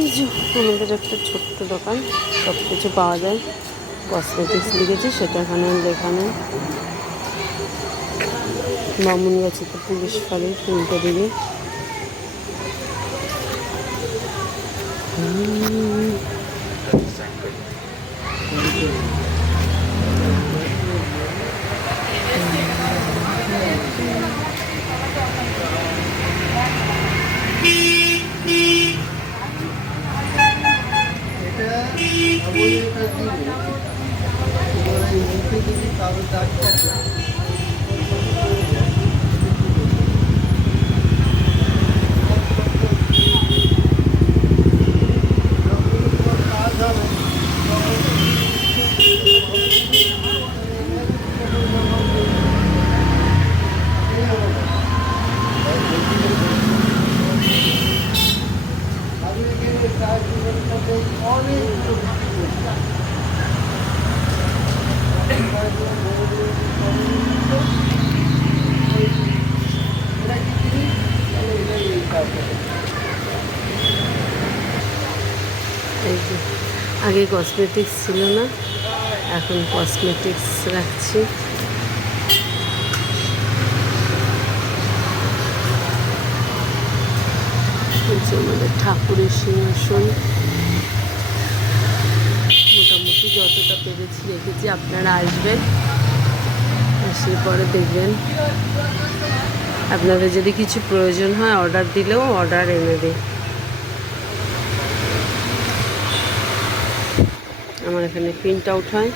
এই যে আমাদের একটা ছোট্ট দোকান, সব কিছু পাওয়া যায়। কসমেটিক্স লিখেছি, সেটা এখানে লেখা নেই। বামুনগাছিতে পুলিশ ফাঁড়ি, উল্টো দিকে। এই যে আগে কসমেটিক্স ছিল না, এখন কসমেটিক্স রাখছি। আমাদের ঠাকুরের সিংহাসন মোটামুটি যতটা পেরেছি রেখেছি। আপনারা আসবেন, আসলে পরে দেখবেন। আপনাদের যদি কিছু প্রয়োজন হয় অর্ডার দিলেও অর্ডার এনে দিই। আমার এখানে প্রিন্ট আউট হয়।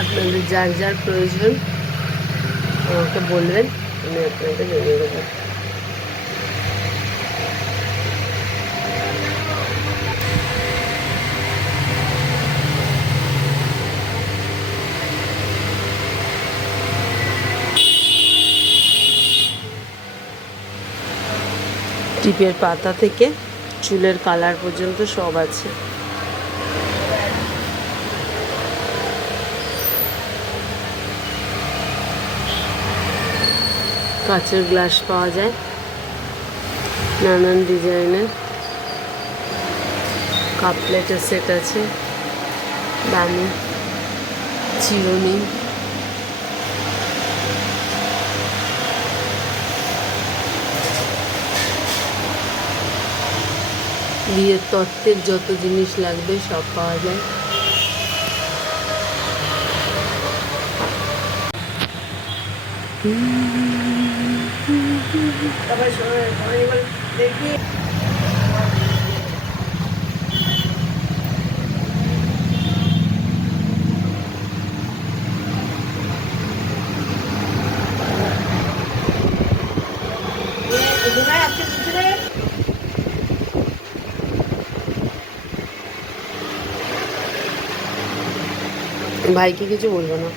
আপনাদের যার যার প্রয়োজন আমাকে বলবেন, আমি আপনাদের জানিয়ে দেবো। টিপের পাতা থেকে চুলের কালার পর্যন্ত সব আছে। কাচের গ্লাস পাওয়া যায় নানান ডিজাইনের। কাপ প্লেটের সেট আছে, দামি চিরুনি, বিয়ের তত্ত্বের যত জিনিস লাগবে সব পাওয়া যায়। দেখি ভাইকে কিছু বলবো না।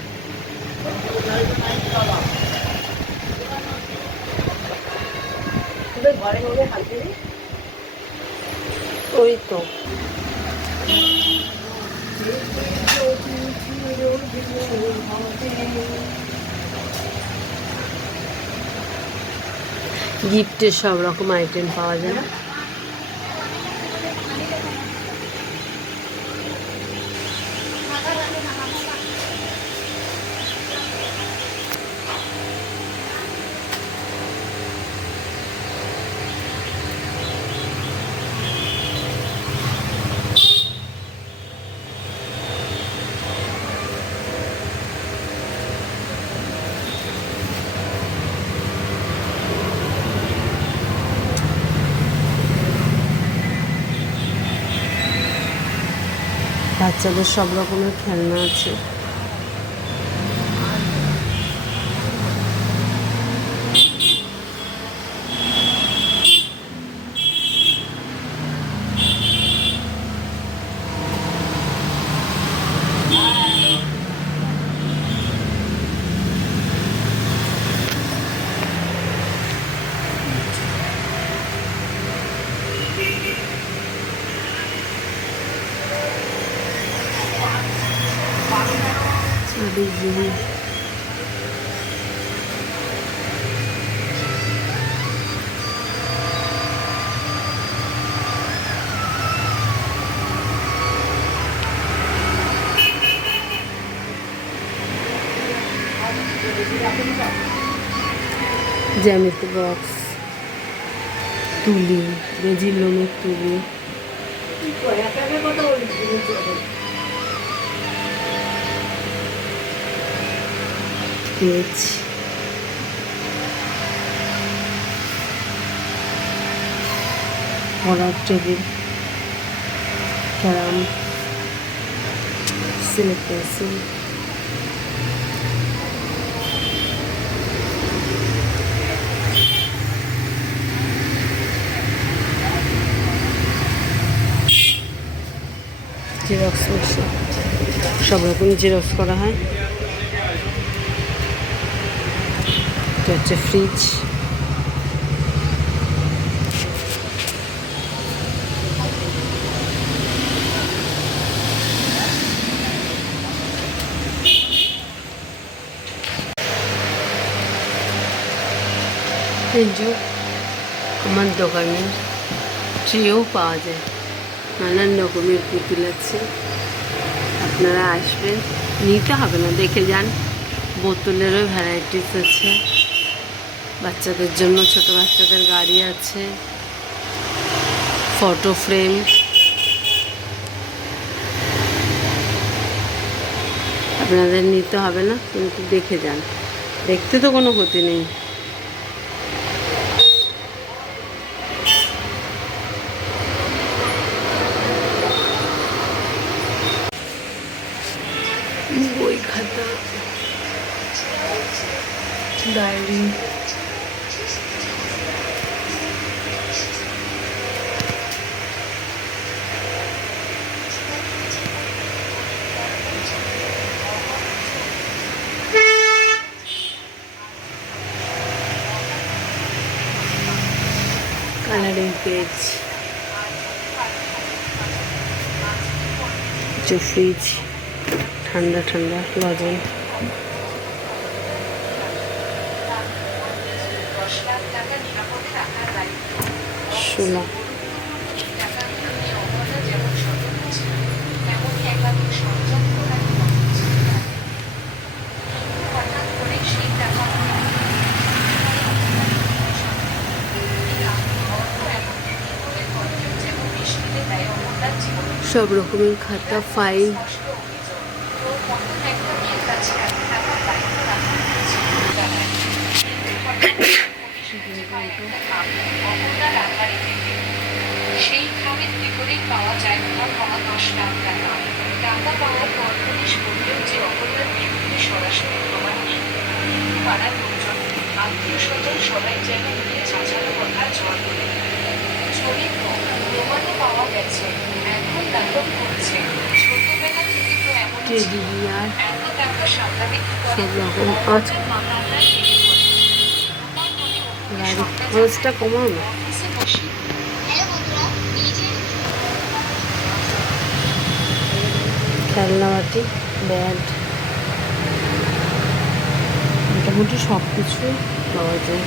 ওই তো গিফটের সব রকম আইটেম পাওয়া যায়। বাচ্চাদের সব রকমের খেলনা আছে। বিজলি, জ্যামিতি বক্স, তুলি, বেজির লোমের তুলি, পেজ, পড়ার table, carrom, Sylhet pencil, xerox machine, সব রকম জেরক্স করা হয়। এটা হচ্ছে ফ্রিজ, এই যে আমার দোকানে ট্রেও পাওয়া যায়, নানান রকমের পুতুল আছে। আপনারা আসবেন, নিতে হবে না, দেখে যান। বোতলেরও ভ্যারাইটিস আছে, বাচ্চাদের জন্য ছোট বাচ্চাদের গাড়ি আছে, ফটো ফ্রেম, আপনাদের নিতে হবে না, কিন্তু দেখে যান, দেখতে তো কোনো ক্ষতি নেই। বই খাতা, ডায়েরি, কালারিং পেজ, ফ্রিজ, ঠান্ডা ঠান্ডা লজেন, শোলা, সব রকমের খাতা, ফাইল, সেই খামের ভিতরেই পাওয়া যায় 10 লাখ টাকা। টাকা পাওয়ার পর পুলিশ বললেও যে অপরাধ বিরুদ্ধে সরাসরি প্রমাণ নেই। পাড়ার লোকজন, আত্মীয় স্বজন সবাই যেন নিয়ে ছাঁচালো কথা ঝড় করে। ছবির পর প্রমাণও পাওয়া গেছে, এখন তাণ্ডব করছে। ছোটবেলা থেকে তো এমন টেডি বিয়ার, এত টাকা সামলাতে কি করে সব রকম আছে। মামলাটা ভেঙে পড়ে। গাড়ি খরচটা কমাও না। অফিসে বসে খেলনা বাটি, ব্যাট, মোটামুটি সব কিছুই পাওয়া যায়।